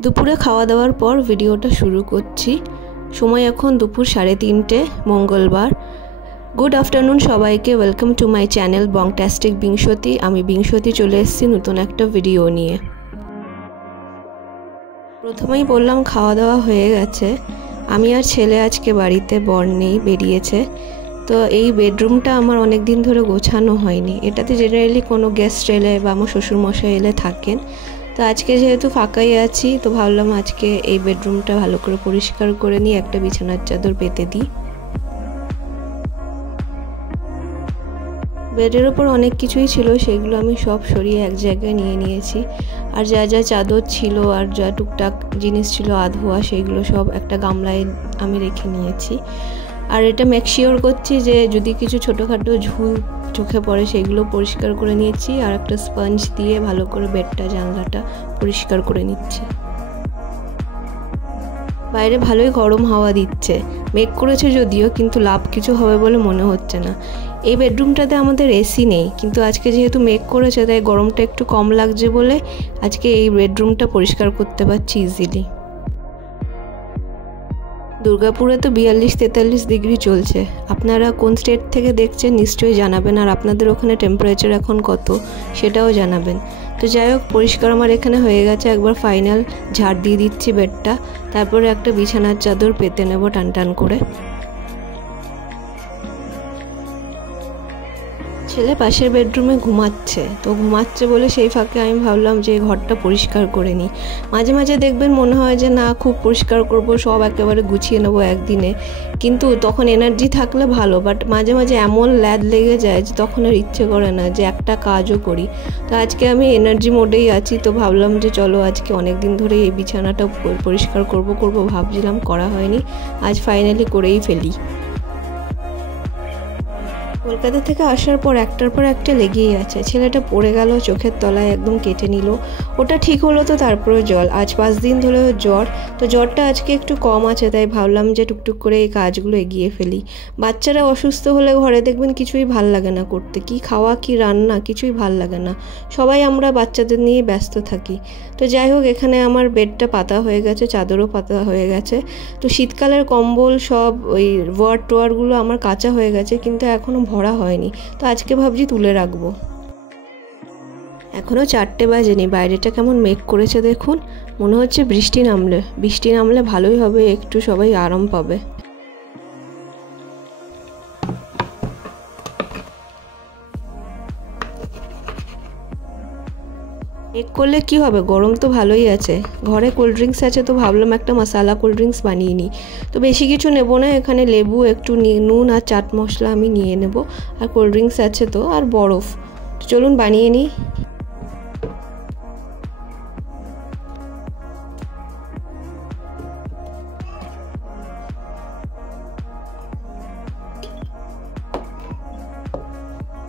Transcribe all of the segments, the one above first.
দুপুরে খাওয়া দাওয়ার পর ভিডিওটা শুরু করছি। সময় এখন দুপুর 3:30 মঙ্গলবার। গুড আফটারনুন সবাইকে, ওয়েলকাম টু মাই চ্যানেল বংটাস্টিক বিংশতি। আমি বিংশতি চলে এসেছি নতুন একটা ভিডিও নিয়ে। প্রথমেই বললাম খাওয়া দাওয়া হয়ে গেছে। আমি আর ছেলে আজকে বাড়িতে, বর নেই, বেরিয়েছে। তো এই বেডরুমটা আমার অনেক দিন ধরে গোছানো হয়নি। এটাতে জেনারেলি কোনো গেস্ট এলে বা আমার শ্বশুরমশাই এলে থাকেন। তো আজকে যেহেতু ফাঁকাই আছি, তো ভাবলাম আজকে এই বেডরুমটা ভালো করে পরিষ্কার করে নিয়ে একটা বিছানার চাদর পেতে দিই। বেডের ওপর অনেক কিছুই ছিল, সেগুলো আমি সব সরিয়ে এক জায়গায় নিয়ে নিয়েছি। আর যা যা চাদর ছিল আর যা টুকটাক জিনিস ছিল আধোয়া, সেইগুলো সব একটা গামলায় আমি রেখে নিয়েছি। আর এটা মেক শিওর করছি যে যদি কিছু ছোটোখাটো ঝুল চোখে পড়ে সেগুলো পরিষ্কার করে নিয়েছি। আর একটা স্পঞ্জ দিয়ে ভালো করে বেডটা, জানলাটা পরিষ্কার করে নিচ্ছি। বাইরে ভালোই গরম হাওয়া দিচ্ছে। মেঘ করেছে যদিও, কিন্তু লাভ কিছু হবে বলে মনে হচ্ছে না। এই বেডরুমটাতে আমাদের এসি নেই, কিন্তু আজকে যেহেতু মেঘ করেছে তাই গরমটা একটু কম লাগছে বলে আজকে এই বেডরুমটা পরিষ্কার করতে পারছি ইজিলি। দুর্গাপুরে তো 42-43 ডিগ্রি চলছে। আপনারা কোন স্টেট থেকে দেখছেন নিশ্চয়ই জানাবেন, আর আপনাদের ওখানে টেম্পারেচার এখন কত সেটাও জানাবেন। তো যাই হোক, পরিষ্কার আমার এখানে হয়ে গেছে। একবার ফাইনাল ঝাড় দিয়ে দিচ্ছি বেডটা, তারপরে একটা বিছানার চাদর পেতে নেব টান টান করে। ছেলে পাশের বেডরুমে ঘুমাচ্ছে, তো ঘুমাচ্ছে বলে সেই ফাঁকে আমি ভাবলাম যে ঘরটা পরিষ্কার করে নিই। মাঝে মাঝে দেখবেন মনে হয় যে না, খুব পরিষ্কার করব, সব একেবারে গুছিয়ে নেবো একদিনে, কিন্তু তখন এনার্জি থাকলে ভালো। বাট মাঝে মাঝে এমন ল্যাদ লেগে যায় যে তখন আর ইচ্ছে করে না যে একটা কাজও করি। তো আজকে আমি এনার্জি মোডেই আছি, তো ভাবলাম যে চলো আজকে অনেক দিন ধরে এই বিছানাটা পরিষ্কার করব ভাবছিলাম, করা হয়নি। আজ ফাইনালি করেই ফেলি। কলকাতা থেকে আসার পর একটার পর একটা লেগেই আছে। ছেলেটা পড়ে গেল, চোখের তলায় একদম কেটে নিল। ওটা ঠিক হলো, তো তারপরে জল। আজ 5 দিন ধরে জ্বর। তো জ্বরটা আজকে একটু কম আছে, তাই ভাবলাম যে টুকটুক করে এই কাজগুলো এগিয়ে ফেলি। বাচ্চারা অসুস্থ হলে ঘরে দেখবেন কিছুই ভাল লাগে না করতে, কি খাওয়া কি রান্না কিছুই ভাল লাগে না। সবাই আমরা বাচ্চাদের নিয়ে ব্যস্ত থাকি। তো যাই হোক, এখানে আমার বেডটা পাতা হয়ে গেছে, চাদরও পাতা হয়ে গেছে। তো শীতকালের কম্বল সব ওই ওয়ারগুলো আমার কাঁচা হয়ে গেছে, কিন্তু এখনও ভরা হয়নি। তো আজকে ভাবছি তুলে রাখবো। এখনও 4টে বাজেনি, বাইরেটা কেমন মেঘ করেছে দেখুন। মনে হচ্ছে বৃষ্টি নামলে ভালোই হবে, একটু সবাই আরাম পাবে। মেঘ করলে কি হবে, গরম তো ভালোই আছে। ঘরে কোল্ড ড্রিঙ্কস আছে, তো ভাবলাম একটা মশালা কোল্ড ড্রিঙ্কস বানিয়ে নিই। তো বেশি কিছু নেব না, এখানে লেবু, একটু নুন আর চাট মশলা আমি নিয়ে নেব। আর কোল্ড ড্রিঙ্কস আছে তো, আর বরফ। তো চলুন বানিয়ে নিই।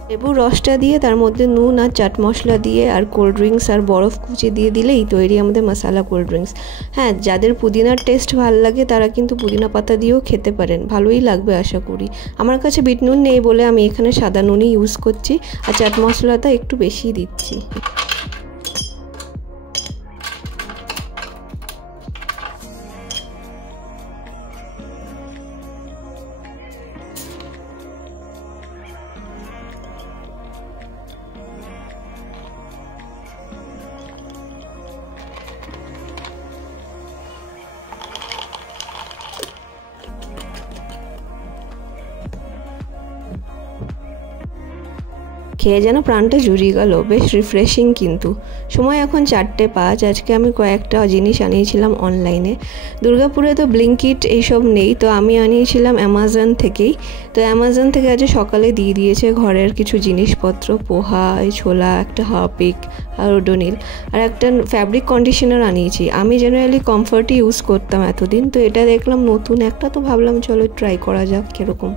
লেবুর রসটা দিয়ে তার মধ্যে নুন আর চাট মশলা দিয়ে আর কোল্ড ড্রিঙ্কস আর বরফ কুচি দিয়ে দিলেই তৈরি আমাদের মশালা কোল্ড ড্রিঙ্কস। হ্যাঁ, যাদের পুদিনার টেস্ট ভালো লাগে তারা কিন্তু পুদিনা পাতা দিয়েও খেতে পারেন, ভালোই লাগবে আশা করি। আমার কাছে বিট নুন নেই বলে আমি এখানে সাদা নুনই ইউজ করছি, আর চাট মশলাটা একটু বেশি দিচ্ছি। খেয়ে যেন প্রাণটা জুড়িয়ে গেল, বেশ রিফ্রেশিং। কিন্তু সময় এখন 4:05। আজকে আমি কয়েকটা জিনিস আনিয়েছিলাম অনলাইনে। দুর্গাপুরে তো ব্লিঙ্কিট এইসব নেই, তো আমি আনিয়েছিলাম অ্যামাজন থেকেই। তো অ্যামাজন থেকে আজ সকালে দিয়ে দিয়েছে ঘরের কিছু জিনিসপত্র, পোহা, ছোলা, একটা হারপিক আর ওডোনিল, আর একটা ফ্যাব্রিক কন্ডিশনার আনিয়েছি। আমি জেনারেলি কমফর্টই ইউজ করতাম এতদিন, তো এটা দেখলাম নতুন একটা, তো ভাবলাম চলো ট্রাই করা যাক কীরকম।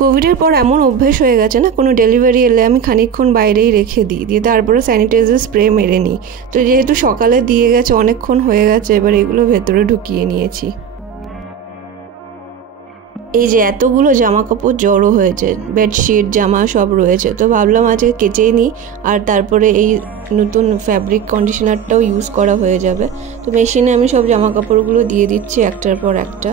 কোভিডের পর এমন অভ্যেস হয়ে গেছে না, কোনো ডেলিভারি এলে আমি খানিকক্ষণ বাইরেই রেখে দিই, দিয়ে তারপরে স্যানিটাইজার স্প্রে মেরে নিই। তো যেহেতু সকালে দিয়ে গেছে, অনেকক্ষণ হয়ে গেছে, এবার এগুলো ভেতরে ঢুকিয়ে নিয়েছি। এই যে এতগুলো জামা কাপড় জড়ো হয়েছে, বেডশিট জামা সব রয়েছে, তো ভাবলাম আজকে কেচেই নিই আর তারপরে এই নতুন ফ্যাব্রিক কন্ডিশনারটাও ইউজ করা হয়ে যাবে। তো মেশিনে আমি সব জামা কাপড়গুলো দিয়ে দিচ্ছি একটার পর একটা।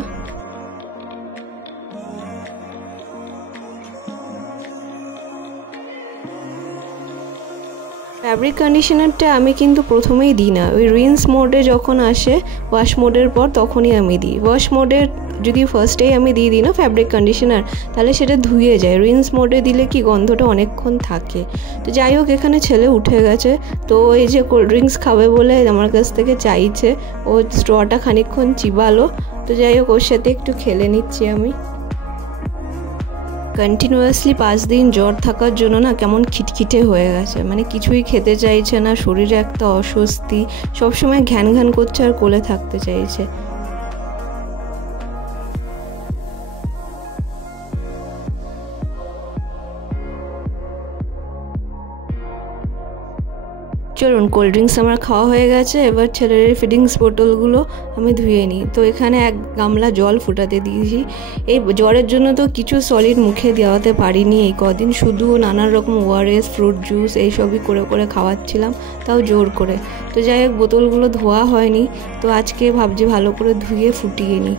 ফ্যাব্রিক কন্ডিশনারটা আমি কিন্তু প্রথমেই দিই না, ওই রিন্স মোডে যখন আসে ওয়াশ মোডের পর তখনই আমি দিই। ওয়াশ মোডে যদি ফার্স্টেই আমি দিয়ে দিই না ফ্যাব্রিক কন্ডিশনার, তাহলে সেটা ধুয়ে যায়। রিন্স মোডে দিলে কি গন্ধটা অনেকক্ষণ থাকে। তো যাই হোক, এখানে ছেলে উঠে গেছে, তো এই যে কোল্ড ড্রিঙ্কস খাবে বলে আমার কাছ থেকে চাইছে, ও স্ট্রটা খানিকক্ষণ চিবালো। তো যাই হোক, ওর সাথে একটু খেলে নিচ্ছি আমি। কন্টিনিউয়াসলি 5 দিন জ্বর থাকার জন্য না কেমন খিটখিটে হয়ে গেছে, মানে কিছুই খেতে চাইছে না, শরীরে একটা অস্বস্তি, সবসময় ঘ্যান ঘ্যান করছে আর কোলে থাকতে চাইছে। চলুন, কোল্ড ড্রিঙ্কস আমার খাওয়া হয়ে গেছে, এবার ছেলের ফিডিংস বোতলগুলো আমি ধুয়ে নিই। তো এখানে 1 গামলা জল ফুটাতে দিয়েছি। এই জ্বরের জন্য তো কিছু সলিড মুখে দেওয়াতে পারিনি এই কদিন, শুধু নানান রকম ওআরএস, ফ্রুট জুস এইসবই করে করে খাওয়াচ্ছিলাম, তাও জোর করে। তো যাই হোক, বোতলগুলো ধোয়া হয়নি, তো আজকে ভাবছি ভালো করে ধুয়ে ফুটিয়ে নিই।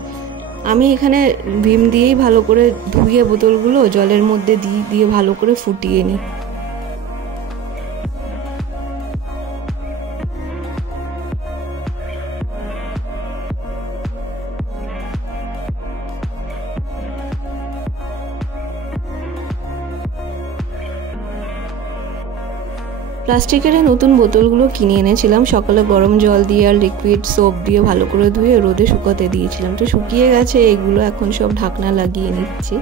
আমি এখানে ভিম দিয়েই ভালো করে ধুয়ে বোতলগুলো জলের মধ্যে দিয়ে ভালো করে ফুটিয়ে নিই। প্লাস্টিকের নতুন বোতলগুলো কিনে এনেছিলাম, সকালে গরম জল দিয়ে আর লিকুইড সোপ দিয়ে ভালো করে ধুয়ে রোদে শুকাতে দিয়েছিলাম। তো শুকিয়ে গেছে এগুলো, এখন সব ঢাকনা লাগিয়ে নিচ্ছি।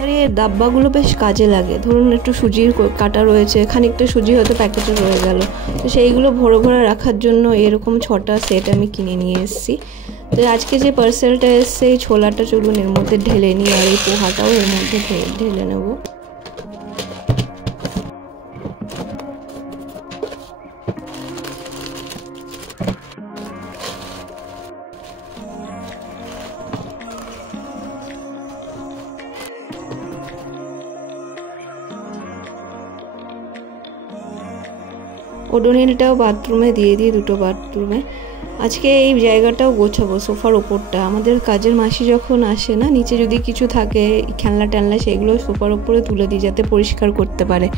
আর এই ডাব্বাগুলো বেশ কাজে লাগে। ধরুন একটু সুজির কাটা রয়েছে, খানিকটা সুজি হয়তো প্যাকেটে রয়ে গেল, তো সেইগুলো ভরে ভরে রাখার জন্য এরকম 6টা সেট আমি কিনে নিয়ে এসেছি। তো আজকে যে পার্সেলটা এসছে, এই ছোলাটা চলুন এর মধ্যে ঢেলে নিই, আর এই পোহাটাও এর মধ্যে ঢেলে নেবো। ওডোনিলটাও বাথরুমে দিয়ে দিই, 2টো বাথরুমে। আজকে এই জায়গাটাও গোছাবো, সোফার ওপরটা। আমাদের কাজের মাসি যখন আসে না, নিচে যদি কিছু থাকে খেলনা টেলনা, সেগুলো সোফার ওপরে তুলে দিই যাতে পরিষ্কার করতে পারে।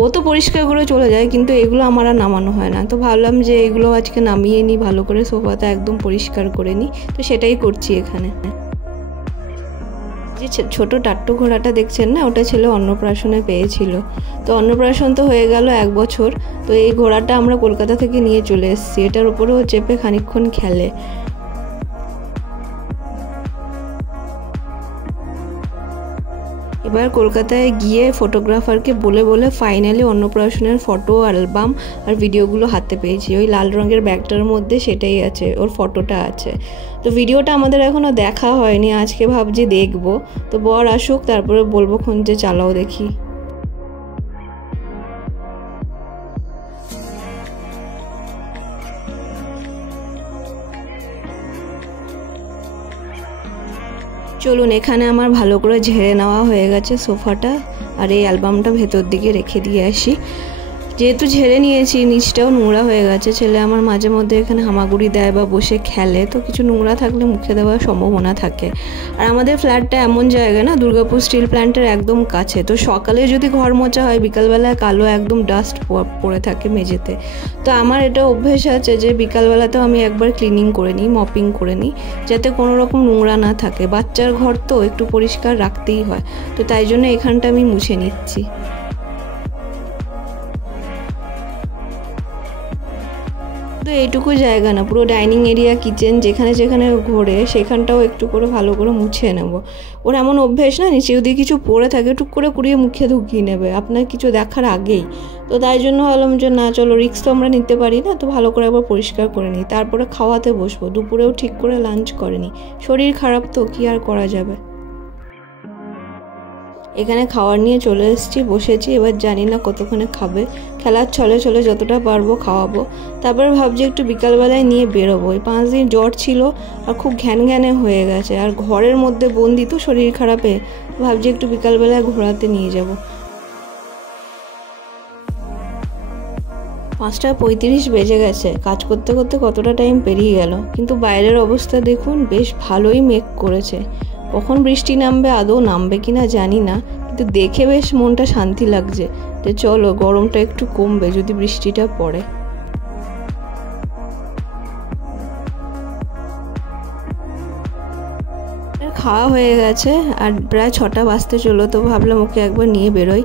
ও তো পরিষ্কার করে চলে যায়, কিন্তু এগুলো আমার আর নামানো হয় না। তো ভাবলাম যে এগুলো আজকে নামিয়ে নিই, ভালো করে সোফাটা একদম পরিষ্কার করে নিই। তো সেটাই করছি এখানে। যে ছোট টাট্টু ঘোড়াটা দেখছেন না, ওটা ছেলে অন্নপ্রাশনে পেয়েছিল। তো অন্নপ্রাশন তো হয়ে গেল 1 বছর। তো এই ঘোড়াটা আমরা কলকাতা থেকে নিয়ে চলে এসেছি, এটার উপরেও চেপে খানিকক্ষণ খেলে। এবার কলকাতায় গিয়ে ফটোগ্রাফারকে বলে বলে ফাইনালি অন্নপ্রাশনের ফটো, অ্যালবাম আর ভিডিওগুলো হাতে পেয়েছি। ওই লাল রঙের ব্যাগটার মধ্যে সেটাই আছে, ওর ফটোটা আছে। তো ভিডিওটা আমাদের এখনও দেখা হয়নি, আজকে ভাবছি দেখবো। তো বর আসুক, তারপরে বলবো খন যে চালাও দেখি। চলুন, এখানে আমার ভালো করে ঝেড়ে নেওয়া হয়ে গেছে সোফাটা, আর এই অ্যালবামটা ভেতর দিকে রেখে দিয়ে আসি। যেহেতু ঝেড়ে নিয়েছি, নিচটাও নোংরা হয়ে গেছে। ছেলে আমার মাঝে মধ্যে এখানে হামাগুড়ি দেয় বা বসে খেলে, তো কিছু নোংরা থাকলে মুখে দেওয়ার সম্ভাবনা থাকে। আর আমাদের ফ্ল্যাটটা এমন জায়গায় না, দুর্গাপুর স্টিল প্ল্যান্টের একদম কাছে। তো সকালে যদি ঘর মোছা হয়, বিকালবেলায় কালো একদম ডাস্ট পড়ে থাকে মেঝেতে। তো আমার এটা অভ্যেস আছে যে বিকালবেলাতেও আমি একবার ক্লিনিং করে নিই, মপিং করে নিই, যাতে কোনো রকম নোংরা না থাকে। বাচ্চার ঘর তো একটু পরিষ্কার রাখতেই হয়, তো তাই জন্য এখানটা আমি মুছে নিচ্ছি। তো এইটুকু জায়গা না, পুরো ডাইনিং এরিয়া, কিচেন, যেখানে যেখানে ঘোরে সেখানটাও একটু করে ভালো করে মুছে নেব। ওর এমন অভ্যেস না, নিচে যদি কিছু পড়ে থাকে টুক করে কুড়িয়ে মুখে ঢুকিয়ে নেবে আপনার কিছু দেখার আগেই। তো তাই জন্য ভাবলাম যে না, চলো রিস্ক তো আমরা নিতে পারি না, তো ভালো করে একবার পরিষ্কার করে নিই, তারপরে খাওয়াতে বসবো। দুপুরেও ঠিক করে লাঞ্চ করেনি, শরীর খারাপ তো কি আর করা যাবে। এখানে খাওয়ার নিয়ে চলে এসেছি, বসেছি। এবার জানি না কতক্ষণে খাবে, খেলার ছলে ছলে যতটা পারবো খাওয়াবো। তারপরে ভাবছি একটু বিকালবেলায় নিয়ে বেরোবো। এই 5 দিন জ্বর ছিল আর খুব ঘ্যানঘ্যানে হয়ে গেছে, আর ঘরের মধ্যে বন্দি তো শরীর খারাপে, ভাবছি একটু বিকালবেলায় ঘোরাতে নিয়ে যাব। 5:35 বেজে গেছে। কাজ করতে করতে কতটা টাইম পেরিয়ে গেল, কিন্তু বাইরের অবস্থা দেখুন, বেশ ভালোই মেঘ করেছে। কখন বৃষ্টি নামবে, আদৌ নামবে কিনা জানি না, কিন্তু দেখে বেশ মনটা শান্তি লাগছে যে চলো গরমটা একটু কমবে যদি বৃষ্টিটা পড়ে। খাওয়া হয়ে গেছে আর প্রায় 6টা বাজতে চলো, তো ভাবলাম ওকে একবার নিয়ে বেরোই।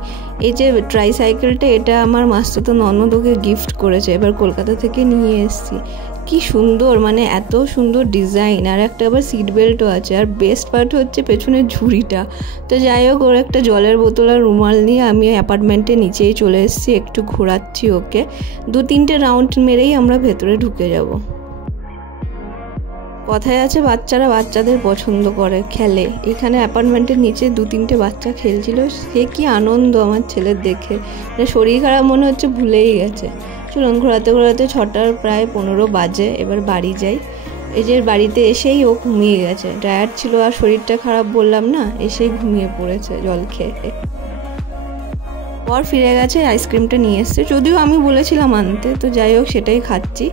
এই যে ট্রাইসাইকেলটা, এটা আমার মাস্তুতো ননদ ওকে গিফট করেছে, এবার কলকাতা থেকে নিয়ে এসেছি। কি সুন্দর, মানে এত সুন্দর ডিজাইন, আর একটা আবার সিট বেল্টও আছে। আর বেস্ট পার্ট হচ্ছে পেছনের ঝুড়িটা। তো যাই হোক, ওর একটা জলের বোতল আর রুমাল নিয়ে আমি অ্যাপার্টমেন্টের নিচেই চলে এসেছি, একটু ঘোরাচ্ছি ওকে। 2-3টে রাউন্ড মেরেই আমরা ভেতরে ঢুকে যাব। কথায় আছে বাচ্চারা বাচ্চাদের পছন্দ করে, খেলে। এখানে অ্যাপার্টমেন্টের নিচে 2-3টে বাচ্চা খেলছিল, সে কি আনন্দ আমার ছেলের দেখে, শরীর খারাপ মনে হচ্ছে ভুলেই গেছে। চলুন, ঘোরাতে ঘোরাতে 6টার প্রায় 15 বাজে, এবার বাড়ি যাই। এই যে বাড়িতে এসেই ও ঘুমিয়ে গেছে, টায়ার্ড ছিল আর শরীরটা খারাপ বললাম না, এসেই ঘুমিয়ে পড়েছে জল খেয়ে। পর ফিরে গেছে, আইসক্রিমটা নিয়ে এসছে, যদিও আমি বলেছিলাম আনতে, তো যাই হোক সেটাই খাচ্ছি।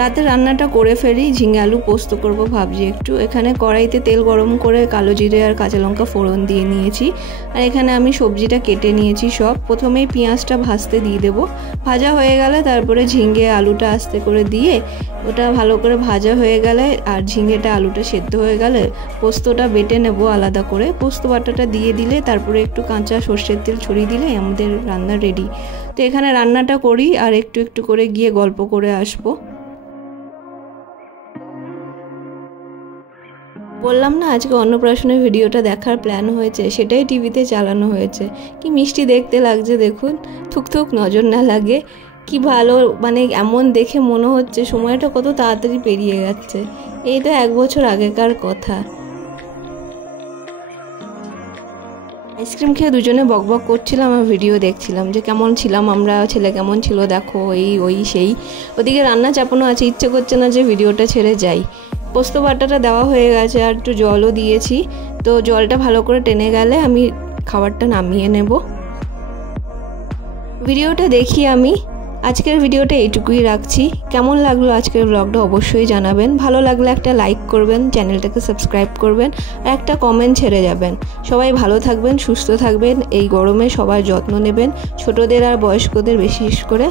রাতে রান্নাটা করে ফেলি, ঝিঙে আলু পোস্ত করব ভাবছি একটু। এখানে কড়াইতে তেল গরম করে কালো জিরে আর কাঁচা লঙ্কা ফোড়ন দিয়ে নিয়েছি, আর এখানে আমি সবজিটা কেটে নিয়েছি সব। প্রথমেই পেঁয়াজটা ভাজতে দিয়ে দেবো, ভাজা হয়ে গেলে তারপরে ঝিঙে আলুটা আস্তে করে দিয়ে ওটা ভালো করে ভাজা হয়ে গেলে আর ঝিঙেটা আলুটা সেদ্ধ হয়ে গেলে পোস্তটা বেটে নেব আলাদা করে। পোস্ত বাটাটা দিয়ে দিলে তারপরে একটু কাঁচা সর্ষের তেল ছড়িয়ে দিলে আমাদের রান্না রেডি। তো এখানে রান্নাটা করি আর একটু একটু করে গিয়ে গল্প করে আসবো। বললাম না আজকে অন্নপ্রাশনের ভিডিওটা দেখার প্ল্যান হয়েছে, সেটাই টিভিতে চালানো হয়েছে। কি মিষ্টি দেখতে লাগছে দেখুন, থুকথুক নজর না লাগে। কি ভালো, মানে এমন দেখে মনে হচ্ছে সময়টা কত তাড়াতাড়ি পেরিয়ে যাচ্ছে। এই তো 1 বছর আগেকার কথা। আইসক্রিম খেয়ে দুজনে বকবক করছিলাম আর ভিডিও দেখছিলাম যে কেমন ছিলাম আমরা, ছেলে কেমন ছিল দেখো, এই ওই সেই। ওদিকে রান্না চাপানো আছে, ইচ্ছে করছে না যে ভিডিওটা ছেড়ে যাই। পোস্ত বাটাটা দেওয়া হয়ে গেছে আর একটু জলও দিয়েছি, তো জলটা ভালো করে টেনে গেলে আমি খাবারটা নামিয়ে নেব। ভিডিওটা দেখি আমি। আজকের ভিডিওটা এইটুকুই রাখছি। কেমন লাগলো আজকের ব্লগটা অবশ্যই জানাবেন। ভালো লাগলে একটা লাইক করবেন, চ্যানেলটাকে সাবস্ক্রাইব করবেন আর একটা কমেন্ট ছেড়ে যাবেন। সবাই ভালো থাকবেন, সুস্থ থাকবেন। এই গরমে সবার যত্ন নেবেন, ছোটদের আর বয়স্কদের বিশেষ করে।